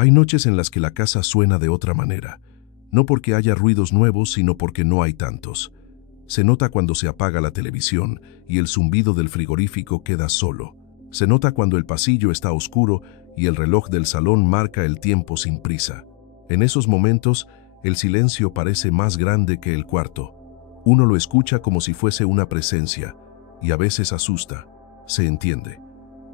Hay noches en las que la casa suena de otra manera, no porque haya ruidos nuevos, sino porque no hay tantos. Se nota cuando se apaga la televisión y el zumbido del frigorífico queda solo. Se nota cuando el pasillo está oscuro y el reloj del salón marca el tiempo sin prisa. En esos momentos, el silencio parece más grande que el cuarto. Uno lo escucha como si fuese una presencia, y a veces asusta. Se entiende.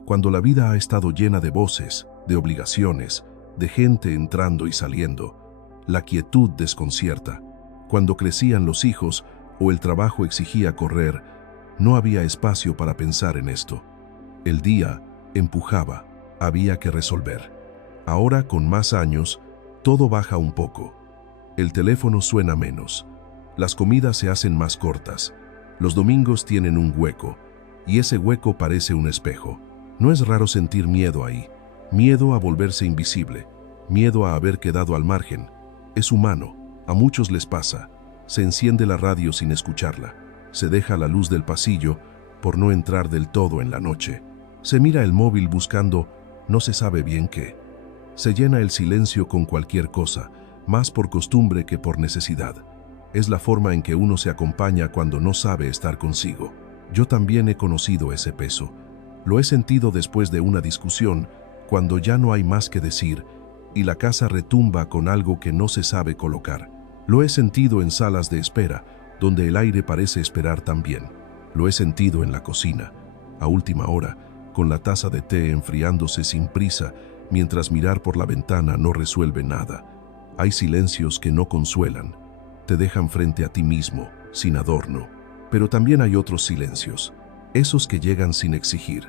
Cuando la vida ha estado llena de voces, de obligaciones, de gente entrando y saliendo, la quietud desconcierta. Cuando crecían los hijos o el trabajo exigía correr, no había espacio para pensar en esto. El día empujaba, había que resolver. Ahora, con más años, todo baja un poco. El teléfono suena menos. Las comidas se hacen más cortas. Los domingos tienen un hueco, y ese hueco parece un espejo. No es raro sentir miedo ahí. Miedo a volverse invisible. Miedo a haber quedado al margen. Es humano. A muchos les pasa. Se enciende la radio sin escucharla. Se deja la luz del pasillo por no entrar del todo en la noche. Se mira el móvil buscando no se sabe bien qué. Se llena el silencio con cualquier cosa, más por costumbre que por necesidad. Es la forma en que uno se acompaña cuando no sabe estar consigo. Yo también he conocido ese peso. Lo he sentido después de una discusión, cuando ya no hay más que decir, y la casa retumba con algo que no se sabe colocar. Lo he sentido en salas de espera, donde el aire parece esperar también. Lo he sentido en la cocina, a última hora, con la taza de té enfriándose sin prisa, mientras mirar por la ventana no resuelve nada. Hay silencios que no consuelan, te dejan frente a ti mismo, sin adorno. Pero también hay otros silencios, esos que llegan sin exigir,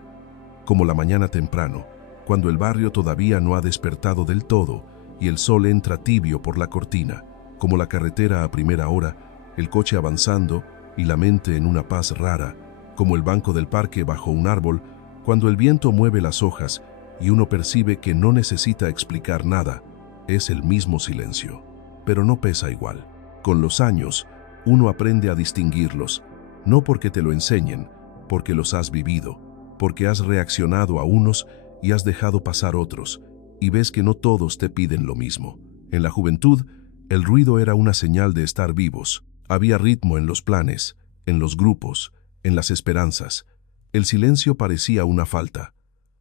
como la mañana temprano, cuando el barrio todavía no ha despertado del todo y el sol entra tibio por la cortina, como la carretera a primera hora, el coche avanzando y la mente en una paz rara, como el banco del parque bajo un árbol, cuando el viento mueve las hojas y uno percibe que no necesita explicar nada. Es el mismo silencio, pero no pesa igual. Con los años, uno aprende a distinguirlos, no porque te lo enseñen, porque los has vivido, porque has reaccionado a unos y has dejado pasar otros, y ves que no todos te piden lo mismo. En la juventud, el ruido era una señal de estar vivos. Había ritmo en los planes, en los grupos, en las esperanzas. El silencio parecía una falta.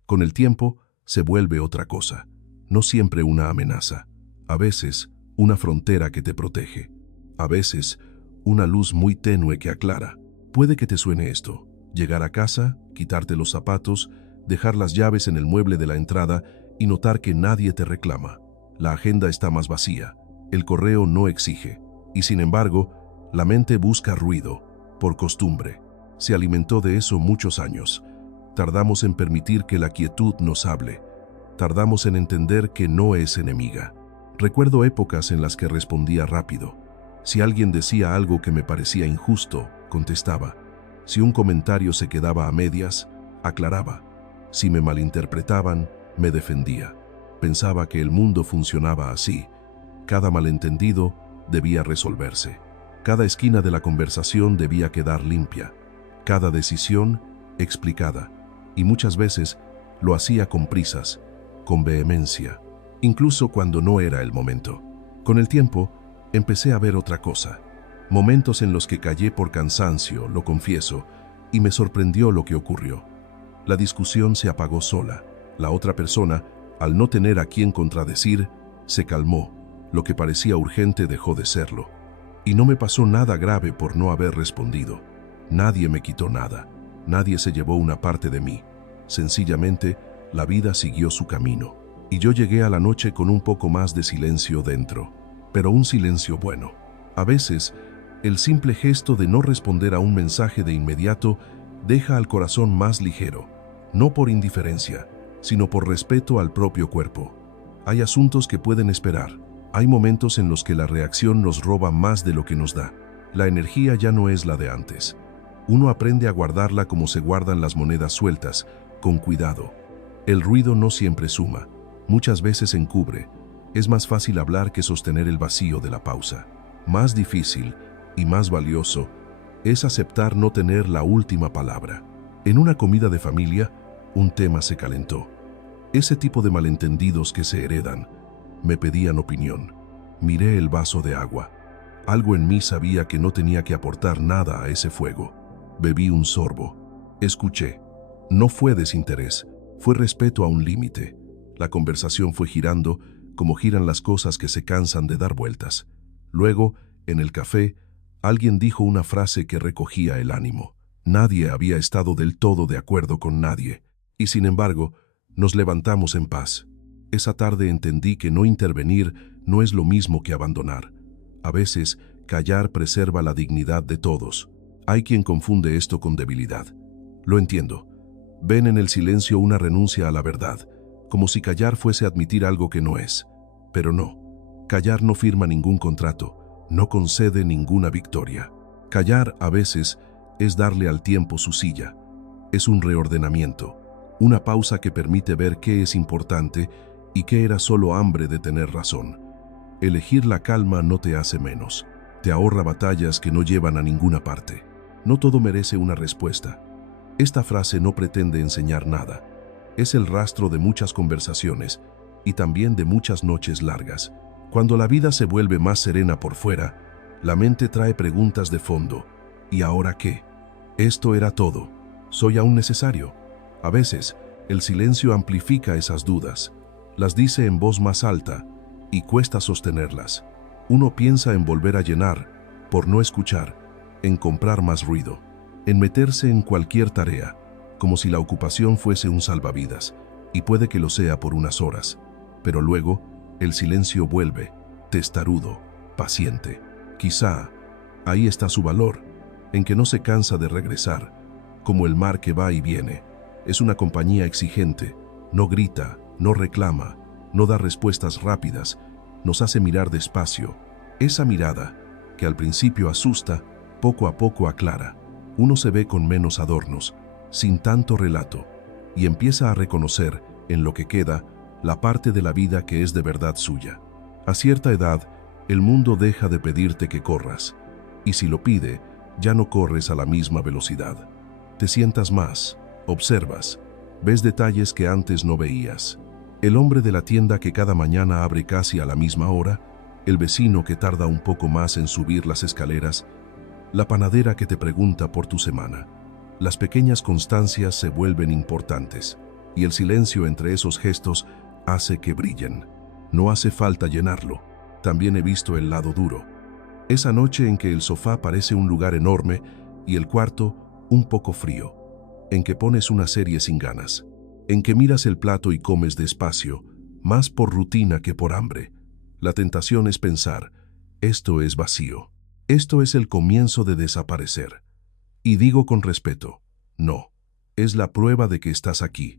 Con el tiempo, se vuelve otra cosa. No siempre una amenaza. A veces, una frontera que te protege. A veces, una luz muy tenue que aclara. Puede que te suene esto. Llegar a casa, quitarte los zapatos, dejar las llaves en el mueble de la entrada y notar que nadie te reclama. La agenda está más vacía. El correo no exige. Y sin embargo, la mente busca ruido, por costumbre. Se alimentó de eso muchos años. Tardamos en permitir que la quietud nos hable. Tardamos en entender que no es enemiga. Recuerdo épocas en las que respondía rápido. Si alguien decía algo que me parecía injusto, contestaba. Si un comentario se quedaba a medias, aclaraba. Si me malinterpretaban, me defendía. Pensaba que el mundo funcionaba así. Cada malentendido debía resolverse. Cada esquina de la conversación debía quedar limpia. Cada decisión explicada. Y muchas veces lo hacía con prisas, con vehemencia, incluso cuando no era el momento. Con el tiempo, empecé a ver otra cosa. Momentos en los que callé por cansancio, lo confieso, y me sorprendió lo que ocurrió. La discusión se apagó sola. La otra persona, al no tener a quien contradecir, se calmó. Lo que parecía urgente dejó de serlo. Y no me pasó nada grave por no haber respondido. Nadie me quitó nada. Nadie se llevó una parte de mí. Sencillamente, la vida siguió su camino. Y yo llegué a la noche con un poco más de silencio dentro. Pero un silencio bueno. A veces, el simple gesto de no responder a un mensaje de inmediato deja al corazón más ligero. No por indiferencia, sino por respeto al propio cuerpo. Hay asuntos que pueden esperar. Hay momentos en los que la reacción nos roba más de lo que nos da. La energía ya no es la de antes. Uno aprende a guardarla como se guardan las monedas sueltas, con cuidado. El ruido no siempre suma, muchas veces encubre. Es más fácil hablar que sostener el vacío de la pausa. Más difícil y más valioso es aceptar no tener la última palabra. En una comida de familia, un tema se calentó. Ese tipo de malentendidos que se heredan, Me pedían opinión. Miré el vaso de agua. Algo en mí sabía que no tenía que aportar nada a ese fuego. Bebí un sorbo. Escuché. No fue desinterés, fue respeto a un límite. La conversación fue girando como giran las cosas que se cansan de dar vueltas. Luego, en el café, alguien dijo una frase que recogía el ánimo. Nadie había estado del todo de acuerdo con nadie, y sin embargo, nos levantamos en paz. Esa tarde entendí que no intervenir no es lo mismo que abandonar. A veces, callar preserva la dignidad de todos. Hay quien confunde esto con debilidad. Lo entiendo. Ven en el silencio una renuncia a la verdad, como si callar fuese admitir algo que no es. Pero no. Callar no firma ningún contrato, no concede ninguna victoria. Callar, a veces, es darle al tiempo su silla. Es un reordenamiento, una pausa que permite ver qué es importante y qué era solo hambre de tener razón. Elegir la calma no te hace menos, te ahorra batallas que no llevan a ninguna parte. No todo merece una respuesta. Esta frase no pretende enseñar nada. Es el rastro de muchas conversaciones y también de muchas noches largas. Cuando la vida se vuelve más serena por fuera, la mente trae preguntas de fondo. ¿Y ahora qué? Esto era todo. ¿Soy aún necesario? A veces, el silencio amplifica esas dudas. Las dice en voz más alta y cuesta sostenerlas. Uno piensa en volver a llenar, por no escuchar, en comprar más ruido, en meterse en cualquier tarea, como si la ocupación fuese un salvavidas, y puede que lo sea por unas horas. Pero luego, el silencio vuelve, testarudo, paciente. Quizá, ahí está su valor, en que no se cansa de regresar, como el mar que va y viene. Es una compañía exigente, no grita, no reclama, no da respuestas rápidas, nos hace mirar despacio. Esa mirada, que al principio asusta, poco a poco aclara. Uno se ve con menos adornos, sin tanto relato, y empieza a reconocer, en lo que queda, la parte de la vida que es de verdad suya. A cierta edad, el mundo deja de pedirte que corras, y si lo pide, ya no corres a la misma velocidad. Te sientas más, observas, ves detalles que antes no veías. El hombre de la tienda que cada mañana abre casi a la misma hora, el vecino que tarda un poco más en subir las escaleras, la panadera que te pregunta por tu semana. Las pequeñas constancias se vuelven importantes, y el silencio entre esos gestos hace que brillen. No hace falta llenarlo. También he visto el lado duro. Esa noche en que el sofá parece un lugar enorme y el cuarto un poco frío, en que pones una serie sin ganas, en que miras el plato y comes despacio, más por rutina que por hambre. La tentación es pensar, esto es vacío, esto es el comienzo de desaparecer. Y digo con respeto, no, es la prueba de que estás aquí.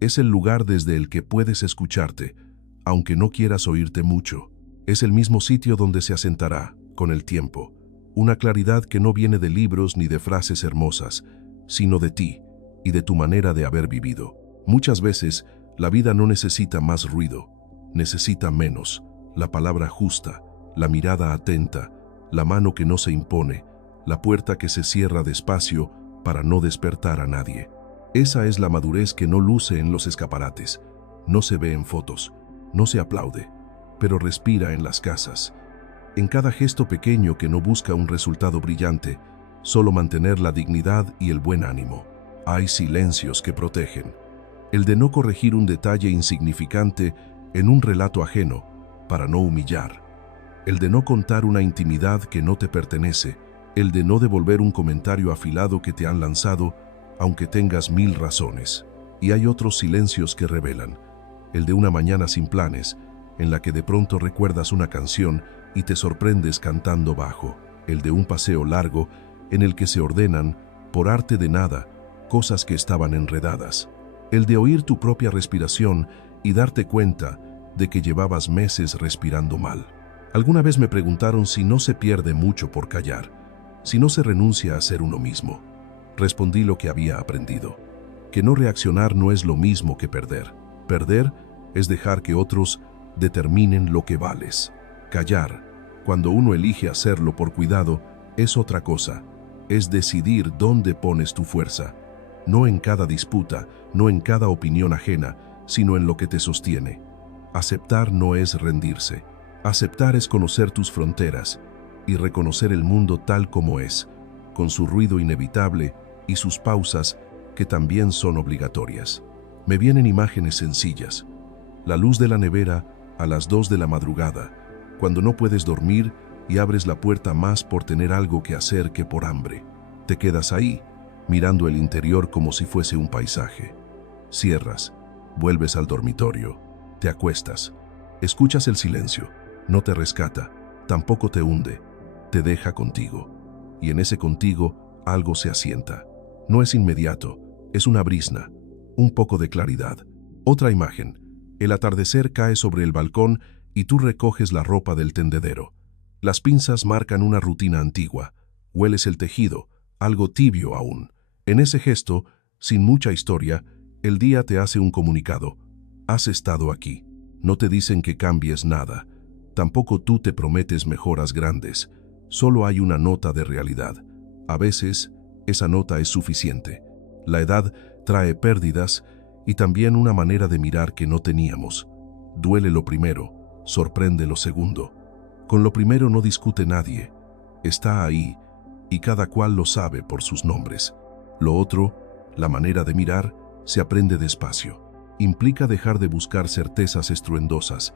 Es el lugar desde el que puedes escucharte, aunque no quieras oírte mucho. Es el mismo sitio donde se asentará, con el tiempo, una claridad que no viene de libros ni de frases hermosas, sino de ti y de tu manera de haber vivido. Muchas veces, la vida no necesita más ruido, necesita menos, la palabra justa, la mirada atenta, la mano que no se impone, la puerta que se cierra despacio para no despertar a nadie. Esa es la madurez que no luce en los escaparates, no se ve en fotos, no se aplaude, pero respira en las casas. En cada gesto pequeño que no busca un resultado brillante, solo mantener la dignidad y el buen ánimo. Hay silencios que protegen. El de no corregir un detalle insignificante en un relato ajeno para no humillar. El de no contar una intimidad que no te pertenece. El de no devolver un comentario afilado que te han lanzado, aunque tengas 1000 razones. Y hay otros silencios que revelan. El de una mañana sin planes, en la que de pronto recuerdas una canción y te sorprendes cantando bajo. El de un paseo largo, en el que se ordenan, por arte de nada, cosas que estaban enredadas. El de oír tu propia respiración y darte cuenta de que llevabas meses respirando mal. Alguna vez me preguntaron si no se pierde mucho por callar, si no se renuncia a ser uno mismo. Respondí lo que había aprendido, que no reaccionar no es lo mismo que perder. Perder es dejar que otros determinen lo que vales. Callar, cuando uno elige hacerlo por cuidado, es otra cosa. Es decidir dónde pones tu fuerza, no en cada disputa, no en cada opinión ajena, sino en lo que te sostiene. Aceptar no es rendirse. Aceptar es conocer tus fronteras y reconocer el mundo tal como es, con su ruido inevitable y sus pausas que también son obligatorias. Me vienen imágenes sencillas. La luz de la nevera a las 2 de la madrugada, cuando no puedes dormir y abres la puerta más por tener algo que hacer que por hambre. Te quedas ahí, mirando el interior como si fuese un paisaje. Cierras, vuelves al dormitorio, te acuestas, escuchas el silencio, no te rescata, tampoco te hunde, te deja contigo. Y en ese contigo algo se asienta. No es inmediato, es una brizna, un poco de claridad. Otra imagen. El atardecer cae sobre el balcón y tú recoges la ropa del tendedero. Las pinzas marcan una rutina antigua. Hueles el tejido, algo tibio aún. En ese gesto, sin mucha historia, el día te hace un comunicado. Has estado aquí. No te dicen que cambies nada. Tampoco tú te prometes mejoras grandes. Solo hay una nota de realidad. A veces, esa nota es suficiente. La edad trae pérdidas y también una manera de mirar que no teníamos. Duele lo primero, sorprende lo segundo. Con lo primero no discute nadie. Está ahí y cada cual lo sabe por sus nombres. Lo otro, la manera de mirar, se aprende despacio. Implica dejar de buscar certezas estruendosas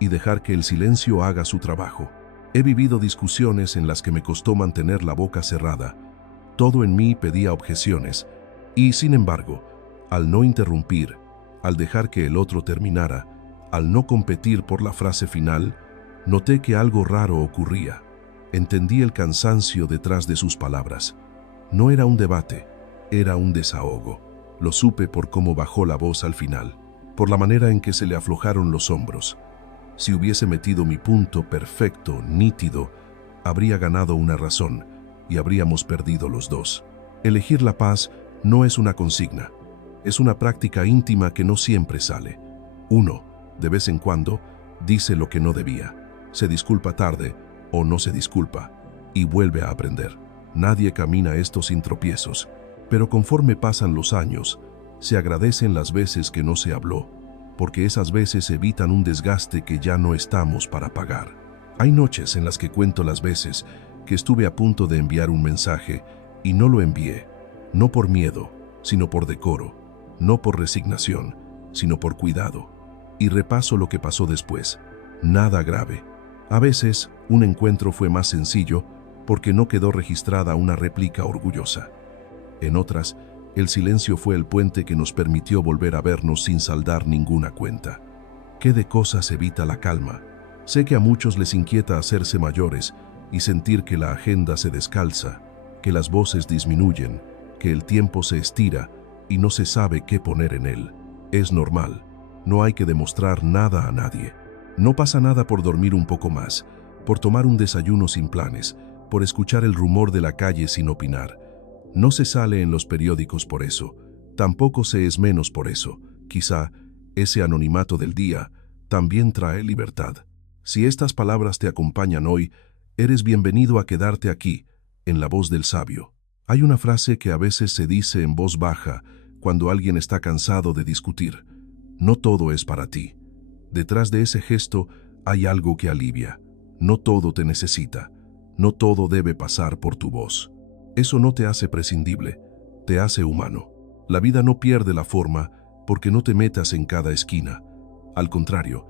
y dejar que el silencio haga su trabajo. He vivido discusiones en las que me costó mantener la boca cerrada. Todo en mí pedía objeciones y, sin embargo, al no interrumpir, al dejar que el otro terminara, al no competir por la frase final, noté que algo raro ocurría. Entendí el cansancio detrás de sus palabras. No era un debate, era un desahogo. Lo supe por cómo bajó la voz al final, por la manera en que se le aflojaron los hombros. Si hubiese metido mi punto perfecto, nítido, habría ganado una razón y habríamos perdido los dos. Elegir la paz no es una consigna, es una práctica íntima que no siempre sale. Uno, de vez en cuando, dice lo que no debía, se disculpa tarde o no se disculpa y vuelve a aprender. Nadie camina esto sin tropiezos, pero conforme pasan los años, se agradecen las veces que no se habló, porque esas veces evitan un desgaste que ya no estamos para pagar. Hay noches en las que cuento las veces que estuve a punto de enviar un mensaje y no lo envié, no por miedo, sino por decoro, no por resignación, sino por cuidado. Y repaso lo que pasó después. Nada grave. A veces, un encuentro fue más sencillo porque no quedó registrada una réplica orgullosa. En otras, el silencio fue el puente que nos permitió volver a vernos sin saldar ninguna cuenta. ¿Qué de cosas evita la calma? Sé que a muchos les inquieta hacerse mayores y sentir que la agenda se descalza, que las voces disminuyen, que el tiempo se estira y no se sabe qué poner en él. Es normal. No hay que demostrar nada a nadie. No pasa nada por dormir un poco más, por tomar un desayuno sin planes, por escuchar el rumor de la calle sin opinar. No se sale en los periódicos por eso, tampoco se es menos por eso. Quizá ese anonimato del día también trae libertad. Si estas palabras te acompañan hoy, eres bienvenido a quedarte aquí, en la voz del sabio. Hay una frase que a veces se dice en voz baja cuando alguien está cansado de discutir. No todo es para ti. Detrás de ese gesto hay algo que alivia. No todo te necesita. No todo debe pasar por tu voz. Eso no te hace prescindible, te hace humano. La vida no pierde la forma porque no te metas en cada esquina. Al contrario,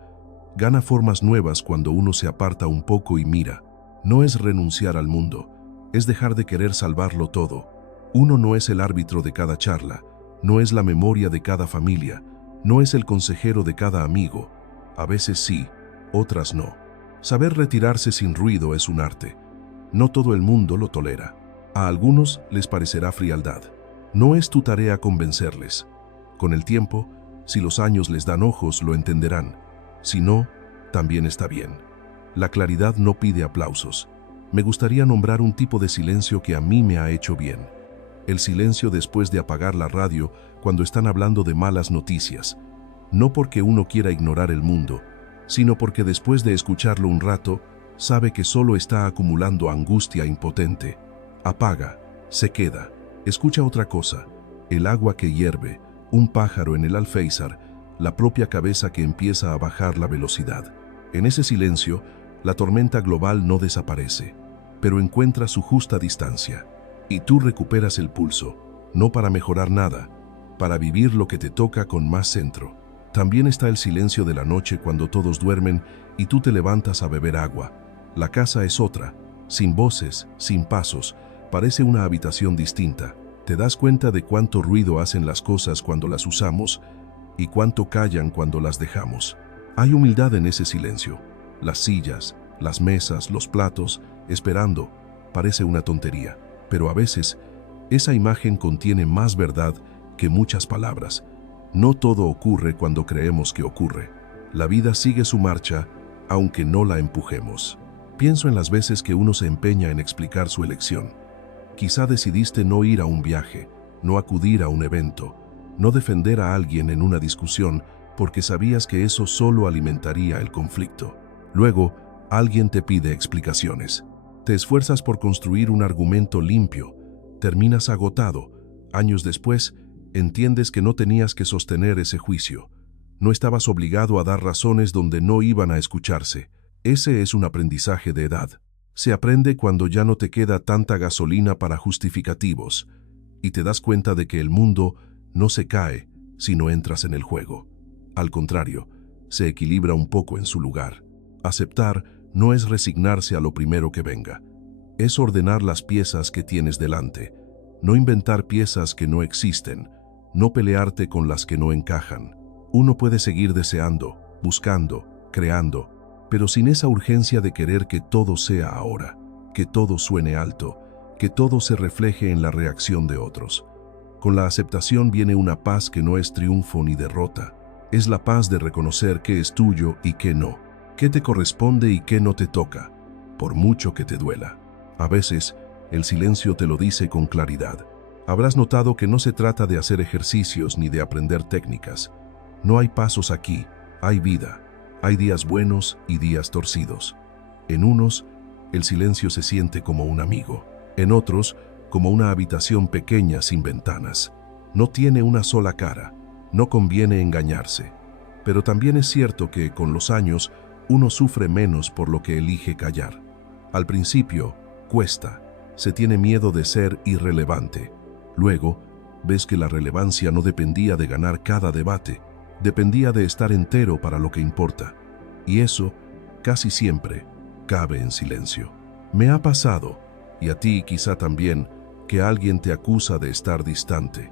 gana formas nuevas cuando uno se aparta un poco y mira. No es renunciar al mundo, es dejar de querer salvarlo todo. Uno no es el árbitro de cada charla, no es la memoria de cada familia, no es el consejero de cada amigo. A veces sí, otras no. Saber retirarse sin ruido es un arte. No todo el mundo lo tolera. A algunos les parecerá frialdad. No es tu tarea convencerles. Con el tiempo, si los años les dan ojos, lo entenderán. Si no, también está bien. La claridad no pide aplausos. Me gustaría nombrar un tipo de silencio que a mí me ha hecho bien. El silencio después de apagar la radio cuando están hablando de malas noticias. No porque uno quiera ignorar el mundo, sino porque después de escucharlo un rato, sabe que solo está acumulando angustia impotente. Apaga, se queda, escucha otra cosa, el agua que hierve, un pájaro en el alféizar, la propia cabeza que empieza a bajar la velocidad. En ese silencio, la tormenta global no desaparece, pero encuentra su justa distancia. Y tú recuperas el pulso, no para mejorar nada, para vivir lo que te toca con más centro. También está el silencio de la noche cuando todos duermen y tú te levantas a beber agua. La casa es otra, sin voces, sin pasos, parece una habitación distinta. Te das cuenta de cuánto ruido hacen las cosas cuando las usamos y cuánto callan cuando las dejamos. Hay humildad en ese silencio. Las sillas, las mesas, los platos, esperando, parece una tontería, pero a veces esa imagen contiene más verdad que muchas palabras. No todo ocurre cuando creemos que ocurre. La vida sigue su marcha, aunque no la empujemos. Pienso en las veces que uno se empeña en explicar su elección. Quizá decidiste no ir a un viaje, no acudir a un evento, no defender a alguien en una discusión porque sabías que eso solo alimentaría el conflicto. Luego, alguien te pide explicaciones. Te esfuerzas por construir un argumento limpio. Terminas agotado. Años después, entiendes que no tenías que sostener ese juicio. No estabas obligado a dar razones donde no iban a escucharse. Ese es un aprendizaje de edad. Se aprende cuando ya no te queda tanta gasolina para justificativos y te das cuenta de que el mundo no se cae si no entras en el juego. Al contrario, se equilibra un poco en su lugar. Aceptar no es resignarse a lo primero que venga. Es ordenar las piezas que tienes delante, no inventar piezas que no existen, no pelearte con las que no encajan. Uno puede seguir deseando, buscando, creando, pero sin esa urgencia de querer que todo sea ahora, que todo suene alto, que todo se refleje en la reacción de otros. Con la aceptación viene una paz que no es triunfo ni derrota. Es la paz de reconocer qué es tuyo y qué no, qué te corresponde y qué no te toca, por mucho que te duela. A veces, el silencio te lo dice con claridad. Habrás notado que no se trata de hacer ejercicios ni de aprender técnicas. No hay pasos aquí, hay vida. Hay días buenos y días torcidos. En unos, el silencio se siente como un amigo. En otros, como una habitación pequeña sin ventanas. No tiene una sola cara. No conviene engañarse. Pero también es cierto que, con los años, uno sufre menos por lo que elige callar. Al principio, cuesta. Se tiene miedo de ser irrelevante. Luego, ves que la relevancia no dependía de ganar cada debate. Dependía de estar entero para lo que importa. Y eso, casi siempre, cabe en silencio. Me ha pasado, y a ti quizá también, que alguien te acusa de estar distante.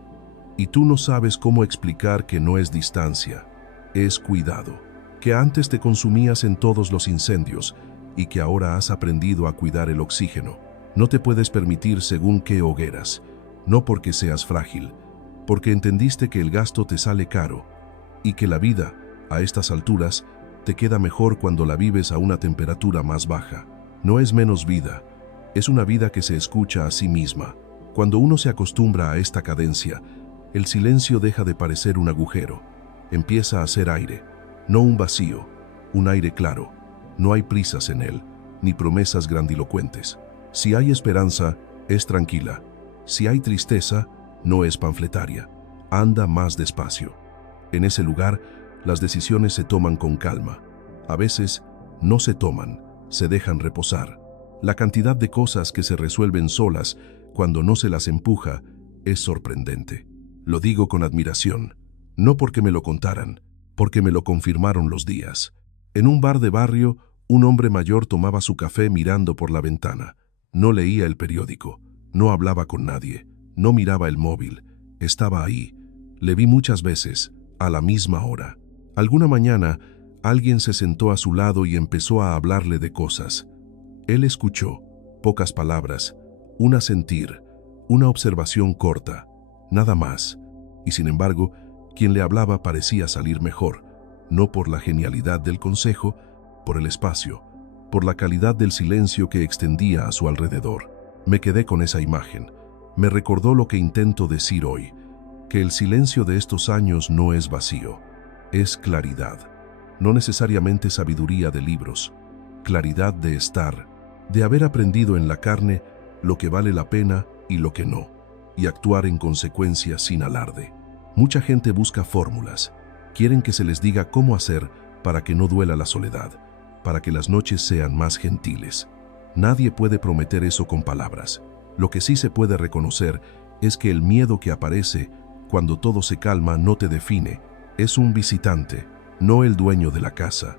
Y tú no sabes cómo explicar que no es distancia, es cuidado. Que antes te consumías en todos los incendios y que ahora has aprendido a cuidar el oxígeno. No te puedes permitir según qué hogueras, no porque seas frágil, porque entendiste que el gasto te sale caro y que la vida, a estas alturas, te queda mejor cuando la vives a una temperatura más baja. No es menos vida, es una vida que se escucha a sí misma. Cuando uno se acostumbra a esta cadencia, el silencio deja de parecer un agujero. Empieza a ser aire, no un vacío, un aire claro. No hay prisas en él, ni promesas grandilocuentes. Si hay esperanza, es tranquila. Si hay tristeza, no es panfletaria. Anda más despacio. En ese lugar, las decisiones se toman con calma. A veces, no se toman, se dejan reposar. La cantidad de cosas que se resuelven solas cuando no se las empuja es sorprendente. Lo digo con admiración, no porque me lo contaran, porque me lo confirmaron los días. En un bar de barrio, un hombre mayor tomaba su café mirando por la ventana. No leía el periódico, no hablaba con nadie, no miraba el móvil. Estaba ahí. Le vi muchas veces, a la misma hora. Alguna mañana, alguien se sentó a su lado y empezó a hablarle de cosas. Él escuchó, pocas palabras, un asentir, una observación corta, nada más. Y sin embargo, quien le hablaba parecía salir mejor, no por la genialidad del consejo, por el espacio, por la calidad del silencio que extendía a su alrededor. Me quedé con esa imagen. Me recordó lo que intento decir hoy, que el silencio de estos años no es vacío, es claridad. No necesariamente sabiduría de libros, claridad de estar, de haber aprendido en la carne lo que vale la pena y lo que no, y actuar en consecuencia sin alarde. Mucha gente busca fórmulas, Quieren que se les diga cómo hacer para que no duela la soledad, para que las noches sean más gentiles. Nadie puede prometer eso con palabras. Lo que sí se puede reconocer es que el miedo que aparece cuando todo se calma no te define. Es un visitante, no el dueño de la casa.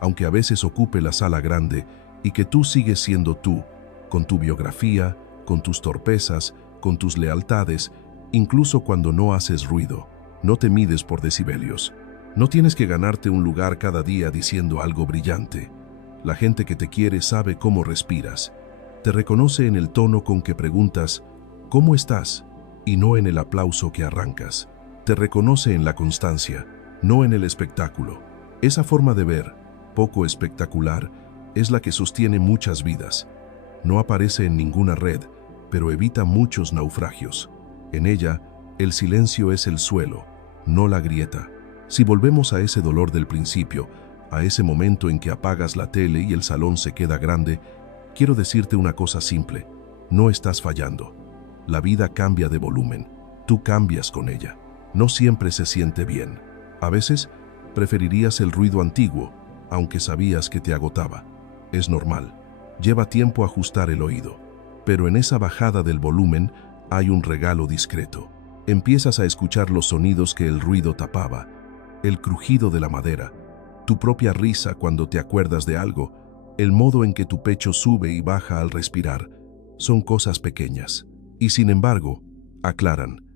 Aunque a veces ocupe la sala grande y que tú sigues siendo tú, con tu biografía, con tus torpezas, con tus lealtades, incluso cuando no haces ruido. No te mides por decibelios. No tienes que ganarte un lugar cada día diciendo algo brillante. La gente que te quiere sabe cómo respiras. Te reconoce en el tono con que preguntas, ¿cómo estás? Y no en el aplauso que arrancas. Te reconoce en la constancia, no en el espectáculo. Esa forma de ver, poco espectacular, es la que sostiene muchas vidas. No aparece en ninguna red, pero evita muchos naufragios. En ella, el silencio es el suelo, no la grieta. Si volvemos a ese dolor del principio, a ese momento en que apagas la tele y el salón se queda grande, quiero decirte una cosa simple: no estás fallando. La vida cambia de volumen, tú cambias con ella. No siempre se siente bien. A veces, preferirías el ruido antiguo, aunque sabías que te agotaba. Es normal. Lleva tiempo ajustar el oído. Pero en esa bajada del volumen hay un regalo discreto. Empiezas a escuchar los sonidos que el ruido tapaba, el crujido de la madera, tu propia risa cuando te acuerdas de algo, el modo en que tu pecho sube y baja al respirar. Son cosas pequeñas. Y sin embargo, aclaran,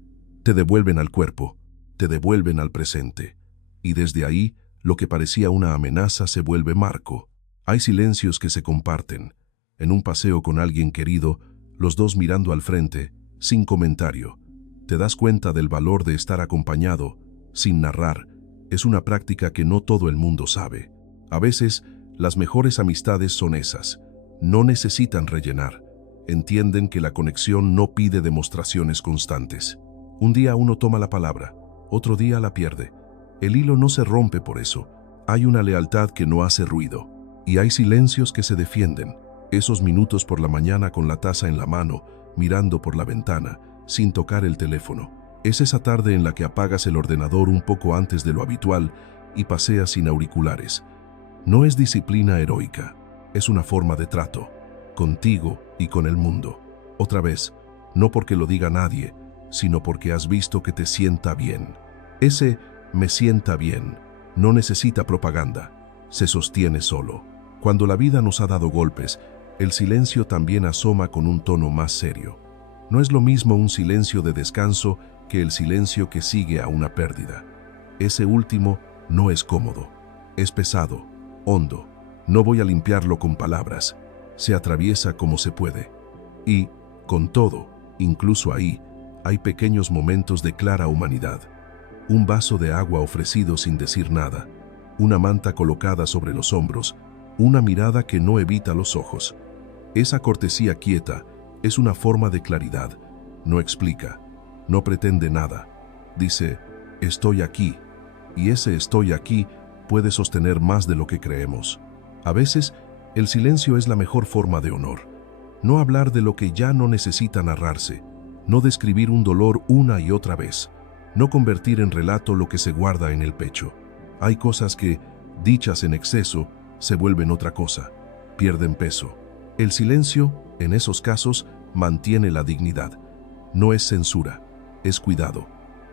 te devuelven al cuerpo, te devuelven al presente. Y desde ahí, lo que parecía una amenaza se vuelve marco. Hay silencios que se comparten. En un paseo con alguien querido, los dos mirando al frente, sin comentario. Te das cuenta del valor de estar acompañado, sin narrar. Es una práctica que no todo el mundo sabe. A veces, las mejores amistades son esas. No necesitan rellenar. Entienden que la conexión no pide demostraciones constantes. Un día uno toma la palabra, otro día la pierde. El hilo no se rompe por eso. Hay una lealtad que no hace ruido. Y hay silencios que se defienden. Esos minutos por la mañana con la taza en la mano, mirando por la ventana, sin tocar el teléfono. Es esa tarde en la que apagas el ordenador un poco antes de lo habitual y paseas sin auriculares. No es disciplina heroica, es una forma de trato, contigo y con el mundo. Otra vez, no porque lo diga nadie, sino porque has visto que te sienta bien. Ese me sienta bien no necesita propaganda, se sostiene solo. Cuando la vida nos ha dado golpes, el silencio también asoma con un tono más serio. No es lo mismo un silencio de descanso que el silencio que sigue a una pérdida. Ese último no es cómodo, es pesado, hondo. No voy a limpiarlo con palabras, se atraviesa como se puede. Y, con todo, incluso ahí, hay pequeños momentos de clara humanidad. Un vaso de agua ofrecido sin decir nada, una manta colocada sobre los hombros, una mirada que no evita los ojos. Esa cortesía quieta es una forma de claridad. No explica, no pretende nada. Dice, estoy aquí, y ese estoy aquí puede sostener más de lo que creemos. A veces, el silencio es la mejor forma de honor. No hablar de lo que ya no necesita narrarse, no describir un dolor una y otra vez, no convertir en relato lo que se guarda en el pecho. Hay cosas que, dichas en exceso, se vuelven otra cosa, pierden peso. El silencio, en esos casos, mantiene la dignidad. No es censura, es cuidado.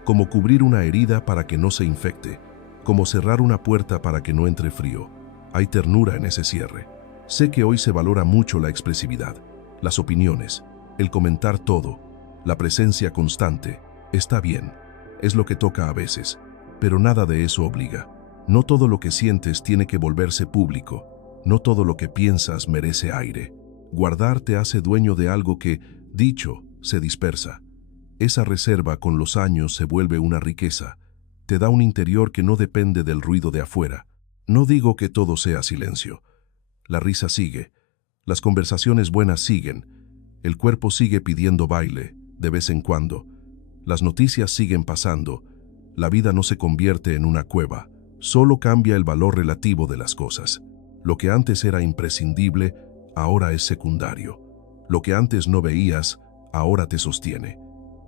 Como cubrir una herida para que no se infecte, como cerrar una puerta para que no entre frío. Hay ternura en ese cierre. Sé que hoy se valora mucho la expresividad, las opiniones, el comentar todo, la presencia constante. Está bien, es lo que toca a veces, pero nada de eso obliga. No todo lo que sientes tiene que volverse público. No todo lo que piensas merece aire. Guardar te hace dueño de algo que, dicho, se dispersa. Esa reserva con los años se vuelve una riqueza. Te da un interior que no depende del ruido de afuera. No digo que todo sea silencio. La risa sigue. Las conversaciones buenas siguen. El cuerpo sigue pidiendo baile, de vez en cuando. Las noticias siguen pasando. La vida no se convierte en una cueva. Solo cambia el valor relativo de las cosas. Lo que antes era imprescindible, ahora es secundario. Lo que antes no veías, ahora te sostiene.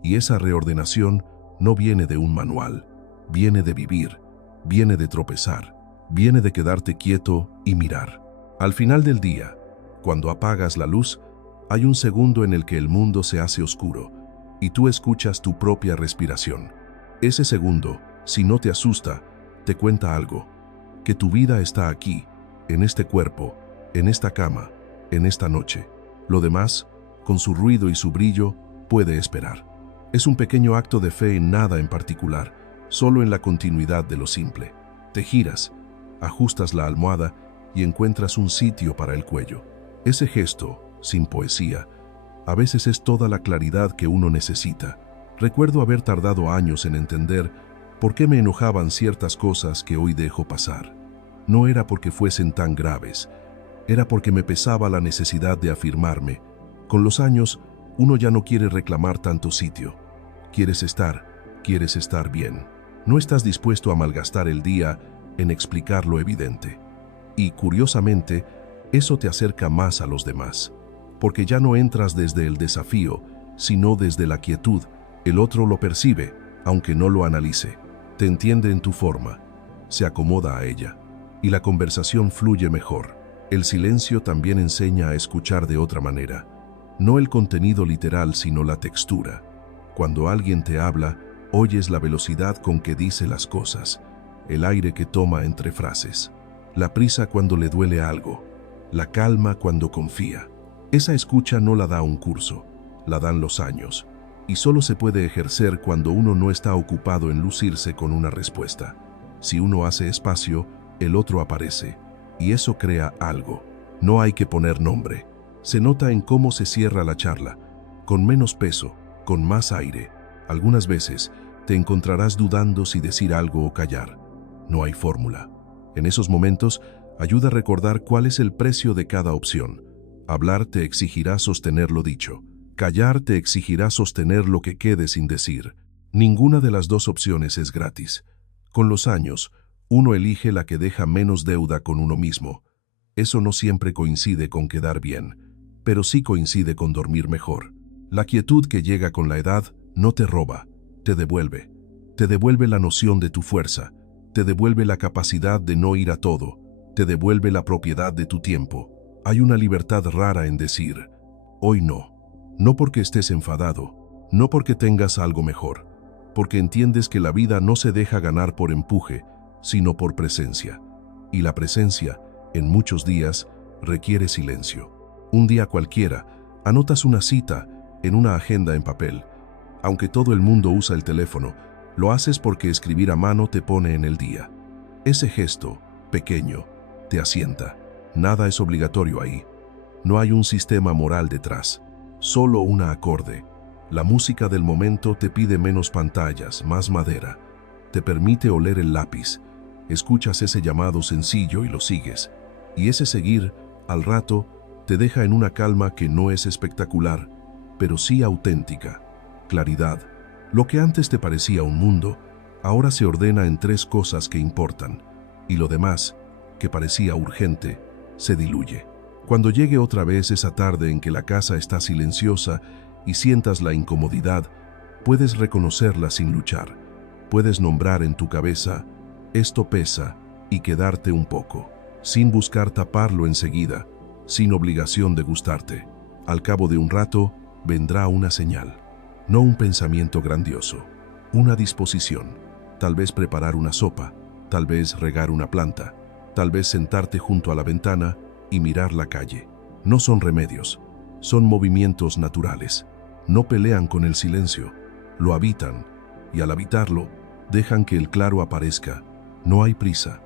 Y esa reordenación no viene de un manual, viene de vivir. viene de tropezar, viene de quedarte quieto y mirar. Al final del día, cuando apagas la luz, hay un segundo en el que el mundo se hace oscuro y tú escuchas tu propia respiración. Ese segundo, si no te asusta, te cuenta algo, que tu vida está aquí, en este cuerpo, en esta cama, en esta noche. Lo demás, con su ruido y su brillo, puede esperar. Es un pequeño acto de fe en nada en particular, solo en la continuidad de lo simple. Te giras, ajustas la almohada y encuentras un sitio para el cuello. Ese gesto, sin poesía, a veces es toda la claridad que uno necesita. Recuerdo haber tardado años en entender por qué me enojaban ciertas cosas que hoy dejo pasar. No era porque fuesen tan graves, era porque me pesaba la necesidad de afirmarme. Con los años, uno ya no quiere reclamar tanto sitio. Quieres estar bien. No estás dispuesto a malgastar el día en explicar lo evidente. Y, curiosamente, eso te acerca más a los demás, porque ya no entras desde el desafío, sino desde la quietud. El otro lo percibe, aunque no lo analice. Te entiende en tu forma, se acomoda a ella, y la conversación fluye mejor. El silencio también enseña a escuchar de otra manera. No el contenido literal, sino la textura. Cuando alguien te habla, oyes la velocidad con que dice las cosas, el aire que toma entre frases, la prisa cuando le duele algo, la calma cuando confía. Esa escucha no la da un curso, la dan los años, y solo se puede ejercer cuando uno no está ocupado en lucirse con una respuesta. Si uno hace espacio, el otro aparece, y eso crea algo. No hay que poner nombre. Se nota en cómo se cierra la charla, con menos peso, con más aire. Algunas veces te encontrarás dudando si decir algo o callar. No hay fórmula. En esos momentos, ayuda a recordar cuál es el precio de cada opción. Hablar te exigirá sostener lo dicho. Callar te exigirá sostener lo que quede sin decir. Ninguna de las dos opciones es gratis. Con los años, uno elige la que deja menos deuda con uno mismo. Eso no siempre coincide con quedar bien, pero sí coincide con dormir mejor. La quietud que llega con la edad no te roba, te devuelve. Te devuelve la noción de tu fuerza, te devuelve la capacidad de no ir a todo, te devuelve la propiedad de tu tiempo. Hay una libertad rara en decir, hoy no. No porque estés enfadado, no porque tengas algo mejor, porque entiendes que la vida no se deja ganar por empuje, sino por presencia. Y la presencia, en muchos días, requiere silencio. Un día cualquiera, anotas una cita en una agenda en papel. Aunque todo el mundo usa el teléfono, lo haces porque escribir a mano te pone en el día. Ese gesto, pequeño, te asienta. Nada es obligatorio ahí. No hay un sistema moral detrás, solo una acorde. La música del momento te pide menos pantallas, más madera. Te permite oler el lápiz. Escuchas ese llamado sencillo y lo sigues. Y ese seguir, al rato, te deja en una calma que no es espectacular, pero sí auténtica. Claridad. Lo que antes te parecía un mundo, ahora se ordena en tres cosas que importan, y lo demás, que parecía urgente, se diluye. Cuando llegue otra vez esa tarde en que la casa está silenciosa y sientas la incomodidad, puedes reconocerla sin luchar. Puedes nombrar en tu cabeza, esto pesa, y quedarte un poco, sin buscar taparlo enseguida, sin obligación de gustarte. Al cabo de un rato, vendrá una señal. No un pensamiento grandioso, una disposición. Tal vez preparar una sopa, tal vez regar una planta, tal vez sentarte junto a la ventana y mirar la calle. No son remedios, son movimientos naturales. No pelean con el silencio, lo habitan, y al habitarlo, dejan que el claro aparezca. No hay prisa.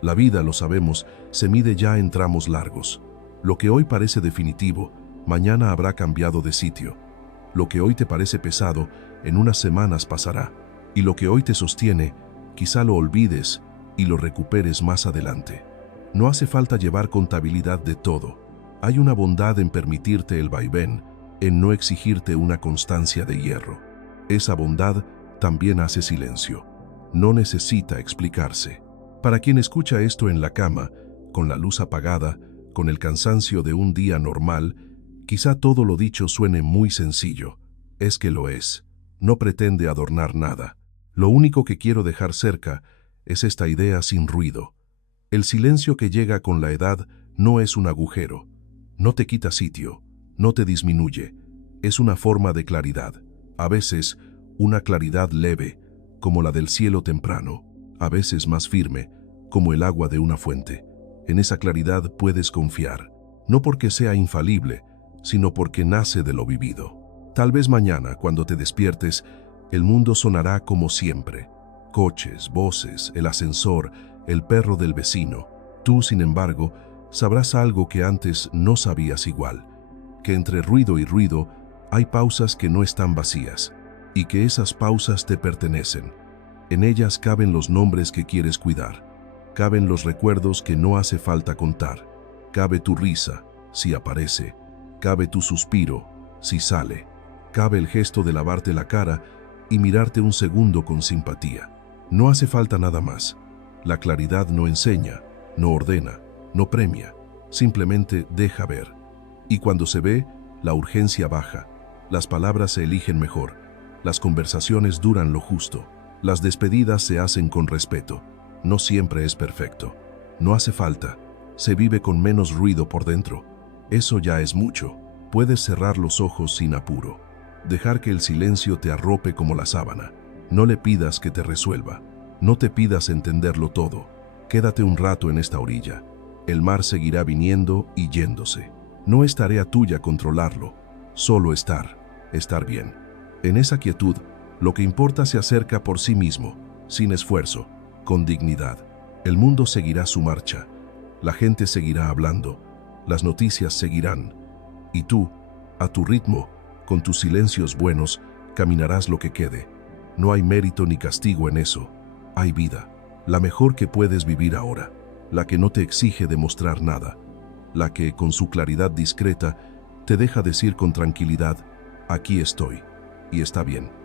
La vida, lo sabemos, se mide ya en tramos largos. Lo que hoy parece definitivo, mañana habrá cambiado de sitio. Lo que hoy te parece pesado, en unas semanas pasará. Y lo que hoy te sostiene, quizá lo olvides y lo recuperes más adelante. No hace falta llevar contabilidad de todo. Hay una bondad en permitirte el vaivén, en no exigirte una constancia de hierro. Esa bondad también hace silencio. No necesita explicarse. Para quien escucha esto en la cama, con la luz apagada, con el cansancio de un día normal, quizá todo lo dicho suene muy sencillo. Es que lo es. No pretende adornar nada. Lo único que quiero dejar cerca es esta idea sin ruido. El silencio que llega con la edad no es un agujero, no te quita sitio, no te disminuye, es una forma de claridad. A veces, una claridad leve, como la del cielo temprano, a veces más firme, como el agua de una fuente. En esa claridad puedes confiar, no porque sea infalible, sino porque nace de lo vivido. Tal vez mañana, cuando te despiertes, el mundo sonará como siempre. Coches, voces, el ascensor, el perro del vecino. Tú, sin embargo, sabrás algo que antes no sabías igual, que entre ruido y ruido hay pausas que no están vacías, y que esas pausas te pertenecen. En ellas caben los nombres que quieres cuidar, caben los recuerdos que no hace falta contar, cabe tu risa, si aparece, cabe tu suspiro, si sale, cabe el gesto de lavarte la cara y mirarte un segundo con simpatía. No hace falta nada más. La claridad no enseña, no ordena, no premia, simplemente deja ver. Y cuando se ve, la urgencia baja, las palabras se eligen mejor, las conversaciones duran lo justo, las despedidas se hacen con respeto. No siempre es perfecto, no hace falta, se vive con menos ruido por dentro. Eso ya es mucho. Puedes cerrar los ojos sin apuro, dejar que el silencio te arrope como la sábana. No le pidas que te resuelva, no te pidas entenderlo todo. Quédate un rato en esta orilla. El mar seguirá viniendo y yéndose. No es tarea tuya controlarlo, solo estar bien. En esa quietud, lo que importa se acerca por sí mismo, sin esfuerzo, con dignidad. El mundo seguirá su marcha, la gente seguirá hablando, las noticias seguirán, y tú, a tu ritmo, con tus silencios buenos, caminarás lo que quede. No hay mérito ni castigo en eso, hay vida, la mejor que puedes vivir ahora, la que no te exige demostrar nada, la que, con su claridad discreta, te deja decir con tranquilidad, aquí estoy, y está bien.